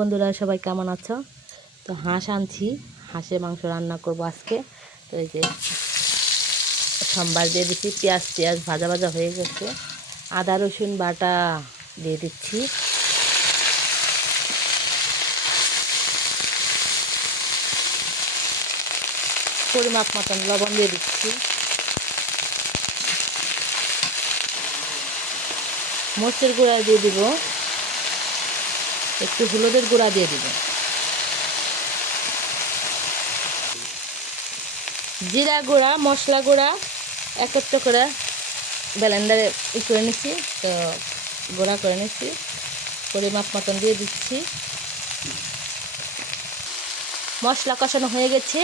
বন্ধুরা সবাই কেমন আছো? তো হাঁস আনছি, হাঁসের মাংস রান্না করব আজকে। তো এই যে সম্বার দিয়ে দিচ্ছি, পেঁয়াজ ভাজা ভাজা হয়ে গেছে। আদা রসুন বাটা দিয়ে দিচ্ছি। পরিমাপ মতন লবণ দিয়ে দিচ্ছি। মরিচের গুঁড়া দিয়ে দিব, একটু হলুদের গুঁড়া দিয়ে দিব, জিরা গুঁড়া, মশলা গুঁড়া একত্র করে ব্লেন্ডারে করে নিচ্ছি। তো গুঁড়া করে নিচ্ছি, পরিমাপ মতন দিয়ে দিচ্ছি। মশলা কষানো হয়ে গেছে,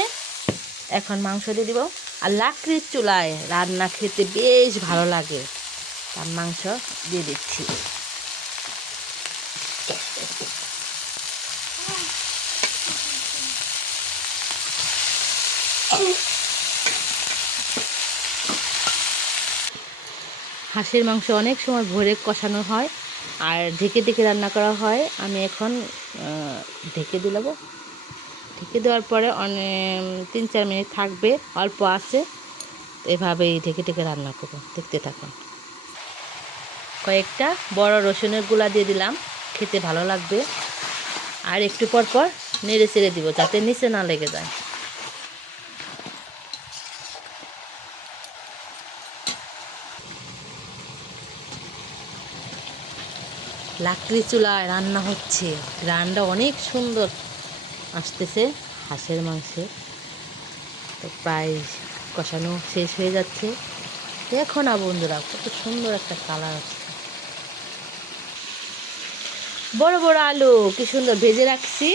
এখন মাংস দিয়ে দিব। আর লাকড়ির চুলায় রান্না খেতে বেশ ভালো লাগে, তার মাংস দিয়ে দিচ্ছি। হাঁসের মাংস অনেক সময় ভরে কষানো হয় আর ঢেকে ঢেকে রান্না করা হয়। আমি এখন ঢেকে দিলাম। ঢেকে দেওয়ার পরে অনেক 3-4 মিনিট থাকবে, অল্প আছে। এভাবেই ঢেকে ঢেকে রান্না করবো, দেখতে থাকুন। কয়েকটা বড় রসুনের গুঁড়া দিয়ে দিলাম, খেতে ভালো লাগবে। আর একটু পর পর নেড়ে চেড়ে দিব যাতে নিচে না লেগে যায়। লাকড়ি চুলায় রান্না হচ্ছে, রান্নাটা অনেক সুন্দর আসতেছে হাঁসের মাংসে। তো প্রায় কষানো শেষ হয়ে যাচ্ছে। দেখো না বন্ধুরা, কত সুন্দর একটা কালার আছে। বড় বড় আলু কি সুন্দর ভেজে রাখছি,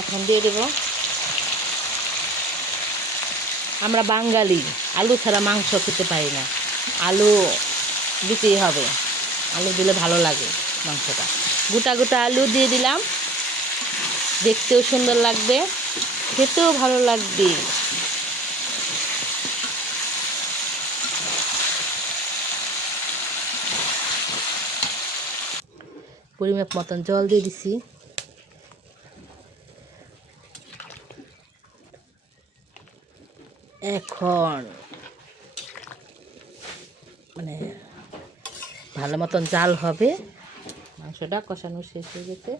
এখন দিয়ে দেব। আমরা বাঙালি, আলু ছাড়া মাংস খেতে পারি না, আলু দিতেই হবে। আলু দিলে ভালো লাগে মাংসটা। গোটা গোটা আলু দিয়ে দিলাম, দেখতেও সুন্দর লাগবে, খেতেও ভালো লাগবে। পরিমাপ মতন জল দিয়ে দিছি। এখন মানে ভালো মতন জাল হবে। মাংসটা কষানো শেষ হয়ে গেছে।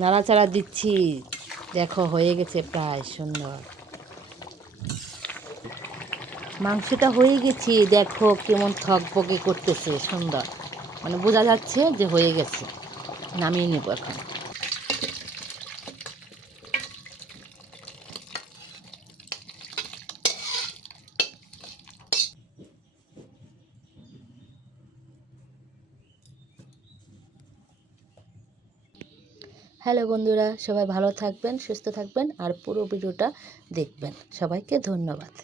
নাড়াচাড়া দিচ্ছি, দেখো হয়ে গেছে প্রায় সুন্দর। মাংসটা হয়ে গেছে, দেখো কেমন থকবকে করতেছে, সুন্দর মানে বোঝা যাচ্ছে যে হয়ে গেছে। নামিয়ে নেব এখন। হ্যালো বন্ধুরা, সবাই ভালো থাকবেন, সুস্থ থাকবেন আর পুরো ভিডিওটা দেখবেন। সবাইকে ধন্যবাদ।